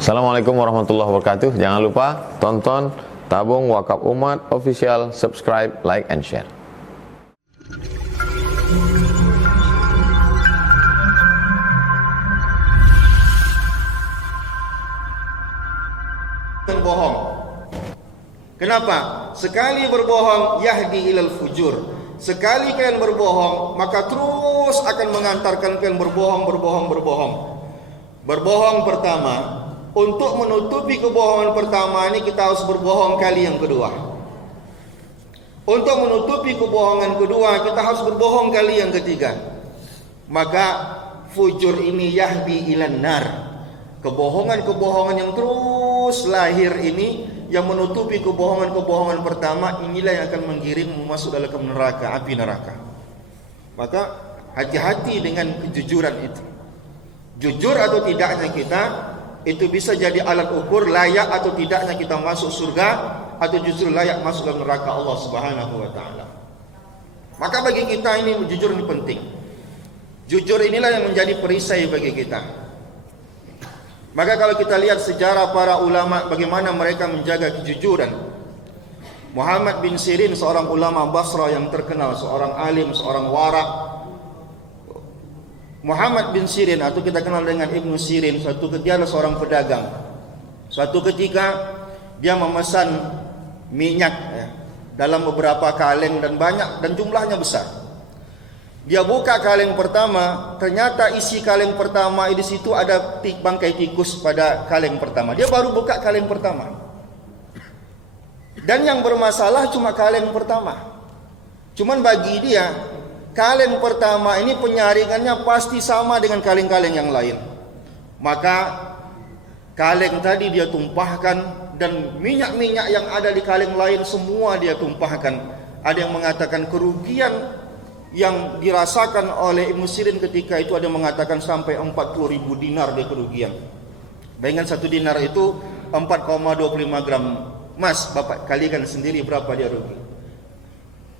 Assalamualaikum warahmatullahi wabarakatuh. Jangan lupa tonton Tabung Wakaf Umat Official, subscribe, like, and share. Bohong. Kenapa? Sekali berbohong yahdi ilal fujur. Sekali kalian berbohong, maka terus akan mengantarkan kalian berbohong. Berbohong pertama, untuk menutupi kebohongan pertama ini kita harus berbohong kali yang kedua. Untuk menutupi kebohongan kedua, kita harus berbohong kali yang ketiga. Maka fujur ini yahdi ilan nar. Kebohongan-kebohongan yang terus lahir ini, yang menutupi kebohongan-kebohongan pertama, inilah yang akan menggiringmu masuk dalam neraka, api neraka. Maka hati-hati dengan kejujuran itu. Jujur atau tidaknya kita, itu bisa jadi alat ukur layak atau tidaknya kita masuk surga, atau justru layak masuk dalam neraka Allah Subhanahu wa taala. Maka bagi kita ini jujur ini penting. Jujur inilah yang menjadi perisai bagi kita. Maka kalau kita lihat sejarah para ulama bagaimana mereka menjaga kejujuran. Muhammad bin Sirin, seorang ulama Basra yang terkenal, seorang alim, seorang wara. Muhammad bin Sirin atau kita kenal dengan Ibnu Sirin, dia adalah seorang pedagang. Suatu ketika dia memesan minyak dalam beberapa kaleng dan banyak dan jumlahnya besar. Dia buka kaleng pertama, ternyata isi kaleng pertama di situ ada bangkai tikus pada kaleng pertama. Dia baru buka kaleng pertama. Dan yang bermasalah cuma kaleng pertama. Cuman bagi dia, kaleng pertama ini penyaringannya pasti sama dengan kaleng-kaleng yang lain. Maka kaleng tadi dia tumpahkan dan minyak-minyak yang ada di kaleng lain semua dia tumpahkan. Ada yang mengatakan kerugian yang dirasakan oleh Ibnu Sirin ketika itu, ada yang mengatakan sampai 40.000 dinar dia kerugian. Bayangkan satu dinar itu 4,25 gram emas, Bapak kalikan sendiri berapa dia rugi.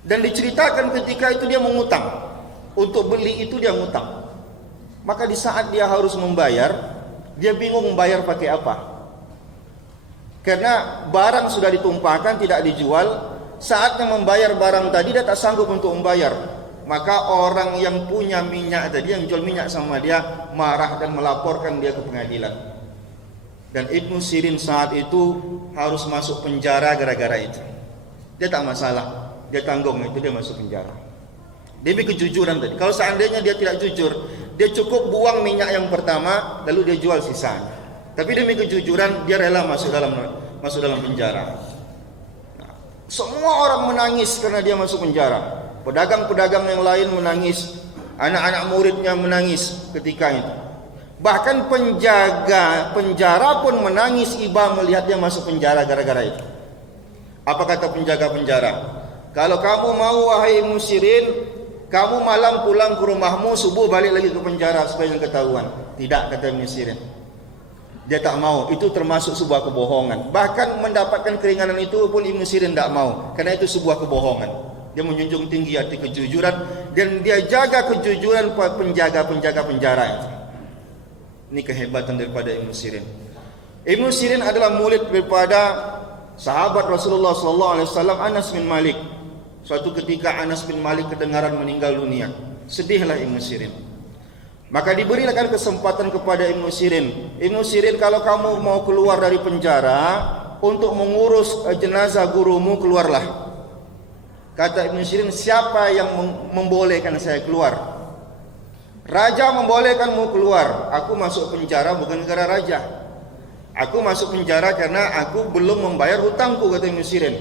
Dan diceritakan ketika itu dia mengutang. Untuk beli itu dia ngutang. Maka di saat dia harus membayar, dia bingung membayar pakai apa. Karena barang sudah ditumpahkan, tidak dijual. Saatnya membayar barang tadi dia tak sanggup untuk membayar. Maka orang yang punya minyak tadi, yang jual minyak sama dia, marah dan melaporkan dia ke pengadilan. Dan Ibnu Sirin saat itu harus masuk penjara gara-gara itu. Dia tak masalah, dia tanggung itu, dia masuk penjara. Demi kejujuran tadi. Kalau seandainya dia tidak jujur, dia cukup buang minyak yang pertama, lalu dia jual sisanya. Tapi demi kejujuran dia rela masuk dalam penjara. Nah, semua orang menangis karena dia masuk penjara. Pedagang-pedagang yang lain menangis, anak-anak muridnya menangis ketika itu. Bahkan penjaga penjara pun menangis iba melihat dia masuk penjara gara-gara itu. Apa kata penjaga penjara? Kalau kamu mau wahai Ibnu Sirin, kamu malam pulang ke rumahmu, subuh balik lagi ke penjara supaya yang ketahuan. Tidak, kata Ibnu Sirin. Dia tak mau, itu termasuk sebuah kebohongan. Bahkan mendapatkan keringanan itu pun Ibnu Sirin tak mau, karena itu sebuah kebohongan. Dia menjunjung tinggi arti kejujuran dan dia jaga kejujuran penjaga-penjaga penjara itu. Ini kehebatan daripada Ibnu Sirin. Ibnu Sirin adalah murid daripada sahabat Rasulullah SAW, Anas bin Malik. Suatu ketika Anas bin Malik kedengaran meninggal dunia. Sedihlah Ibnu Sirin. Maka diberikan kesempatan kepada Ibnu Sirin. Ibnu Sirin, kalau kamu mau keluar dari penjara untuk mengurus jenazah gurumu, keluarlah. Kata Ibnu Sirin, siapa yang membolehkan saya keluar? Raja membolehkanmu keluar. Aku masuk penjara bukan karena raja. Aku masuk penjara karena aku belum membayar hutangku, kata Ibnu Sirin.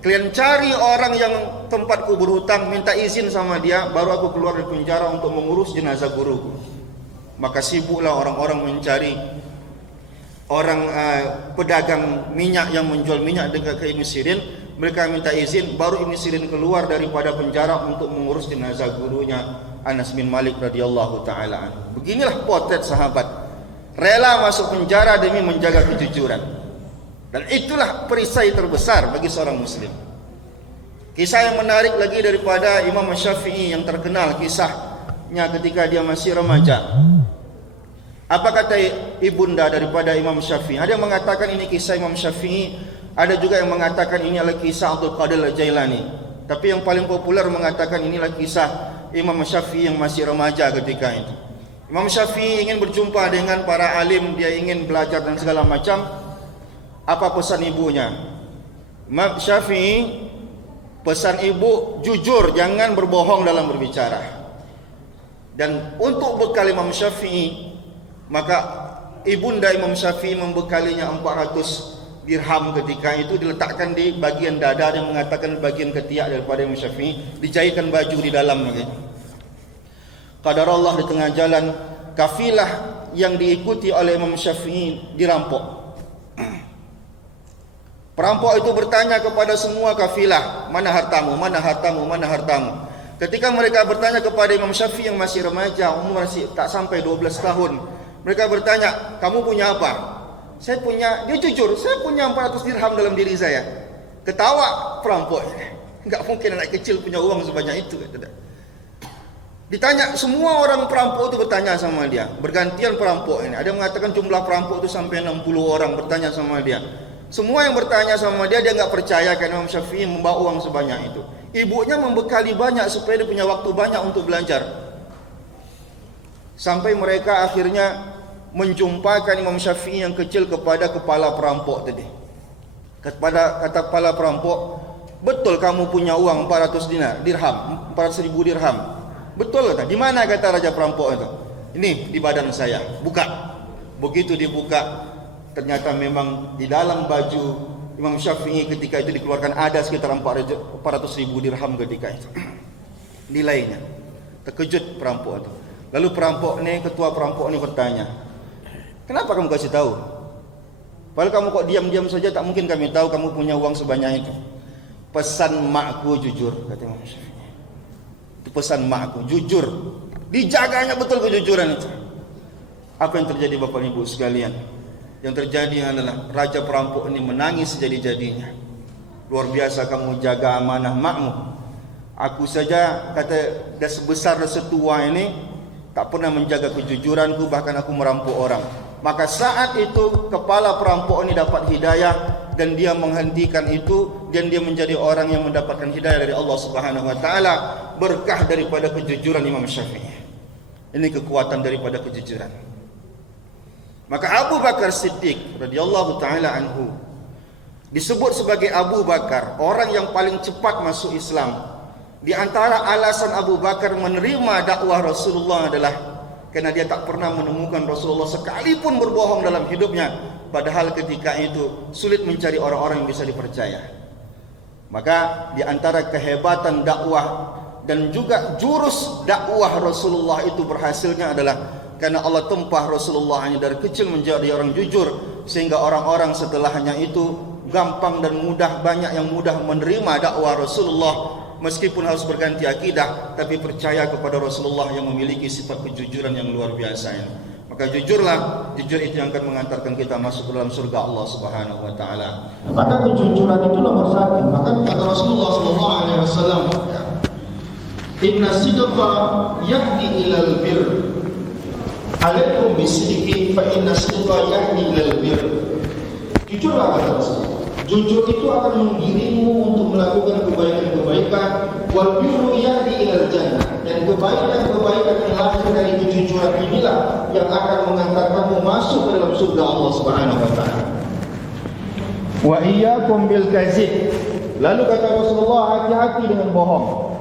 Kalian cari orang yang tempatku berhutang, minta izin sama dia, baru aku keluar dari penjara untuk mengurus jenazah guruku. Maka sibuklah orang-orang mencari orang pedagang minyak yang menjual minyak dekat ke Ibnu Sirin. Mereka minta izin, baru Ibnu Sirin keluar daripada penjara untuk mengurus jenazah gurunya Anas bin Malik radhiyallahu taala. Beginilah potret sahabat, rela masuk penjara demi menjaga kejujuran. Dan itulah perisai terbesar bagi seorang muslim. Kisah yang menarik lagi daripada Imam Syafi'i yang terkenal, kisahnya ketika dia masih remaja. Apa kata ibunda daripada Imam Syafi'i? Ada yang mengatakan ini kisah Imam Syafi'i, ada juga yang mengatakan ini adalah kisah Abdul Qadir Al-Jailani. Tapi yang paling populer mengatakan inilah kisah Imam Syafi'i yang masih remaja ketika itu. Imam Syafi'i ingin berjumpa dengan para alim, dia ingin belajar dan segala macam. Apa pesan ibunya? Imam Syafi'i pesan ibu, jujur, jangan berbohong dalam berbicara. Dan untuk bekal Imam Syafi'i, maka ibunda Imam Syafi'i membekalinya 400 dirham ketika itu, diletakkan di bagian dada yang mengatakan bagian ketiak daripada Imam Syafi'i, dijahitkan baju di dalam begitu. Qadarullah di tengah jalan, kafilah yang diikuti oleh Imam Syafi'i dirampok. Perampok itu bertanya kepada semua kafilah, mana hartamu, mana hartamu, mana hartamu. Ketika mereka bertanya kepada Imam Syafi'i yang masih remaja, umur masih tak sampai 12 tahun, mereka bertanya, kamu punya apa? Saya punya, dia jujur, saya punya 400 dirham dalam diri saya. Ketawa perampok, enggak mungkin anak kecil punya uang sebanyak itu. Ditanya, semua orang perampok itu bertanya sama dia, bergantian perampok ini. Ada yang mengatakan jumlah perampok itu sampai 60 orang bertanya sama dia. Semua yang bertanya sama dia, dia enggak percaya karena Imam Syafi'i membawa uang sebanyak itu. Ibunya membekali banyak supaya dia punya waktu banyak untuk belajar. Sampai mereka akhirnya menjumpakan Imam Syafi'i yang kecil kepada kepala perampok tadi. Kata kepala perampok, betul kamu punya uang 400 dirham, 400.000 dirham? Betul kata. Di mana kata raja perampok itu? Ini di badan saya. Buka. Begitu dibuka, ternyata memang di dalam baju Imam Syafi'i ketika itu dikeluarkan ada sekitar 400.000 dirham ketika itu. Nilainya. Terkejut perampok itu. Lalu perampok ni, ketua perampok ni bertanya, kenapa kamu kasih tahu? Padahal kamu kok diam-diam saja, tak mungkin kami tahu kamu punya uang sebanyak itu. Pesan makku jujur, kata Imam Syafi'i. Itu pesan makku, jujur. Dijaganya betul kejujuran itu. Apa yang terjadi Bapak Ibu sekalian? Yang terjadi adalah raja perampok ini menangis jadi-jadinya. Luar biasa kamu jaga amanah makmu. Aku saja, kata, dah sebesar dan setua ini, tak pernah menjaga kejujuranku, bahkan aku merampok orang. Maka saat itu kepala perampok ini dapat hidayah dan dia menghentikan itu, dan dia menjadi orang yang mendapatkan hidayah dari Allah Subhanahu wa taala berkah daripada kejujuran Imam Syafi'i. Ini kekuatan daripada kejujuran. Maka Abu Bakar Siddiq radhiyallahu taala anhu disebut sebagai Abu Bakar, orang yang paling cepat masuk Islam. Di antara alasan Abu Bakar menerima dakwah Rasulullah adalah karena dia tak pernah menemukan Rasulullah sekalipun berbohong dalam hidupnya, padahal ketika itu sulit mencari orang-orang yang bisa dipercaya. Maka di antara kehebatan dakwah dan juga jurus dakwah Rasulullah itu berhasilnya adalah karena Allah tempah Rasulullah hanya dari kecil menjadi orang jujur, sehingga orang-orang setelahnya itu gampang dan mudah, banyak yang mudah menerima dakwah Rasulullah meskipun harus berganti akidah, tapi percaya kepada Rasulullah yang memiliki sifat kejujuran yang luar biasa ini. Maka jujurlah, jujur itu yang akan mengantarkan kita masuk ke dalam surga Allah Subhanahu wa taala. Maka kejujuran itu nomor satu. Maka kata Rasulullah sallallahu alaihi wasallam, "Inna sidqa yahdi ilal birr. Alaikum bisidqi fa inna sidqa yahdi ilal birr." Jujurlah kata Rasulullah. Jujur itu akan menggiringmu untuk melakukan kebaikan-kebaikan. Wal birru yahdi ilal jannah. Dan kebaikan-kebaikan yang lahir dari kejujuran inilah yang akan mengantarkanmu masuk ke dalam surga Allah Subhanahu wa taala. Wa iyyakum bil kadzib. Lalu kata Rasulullah, hati-hati dengan bohong.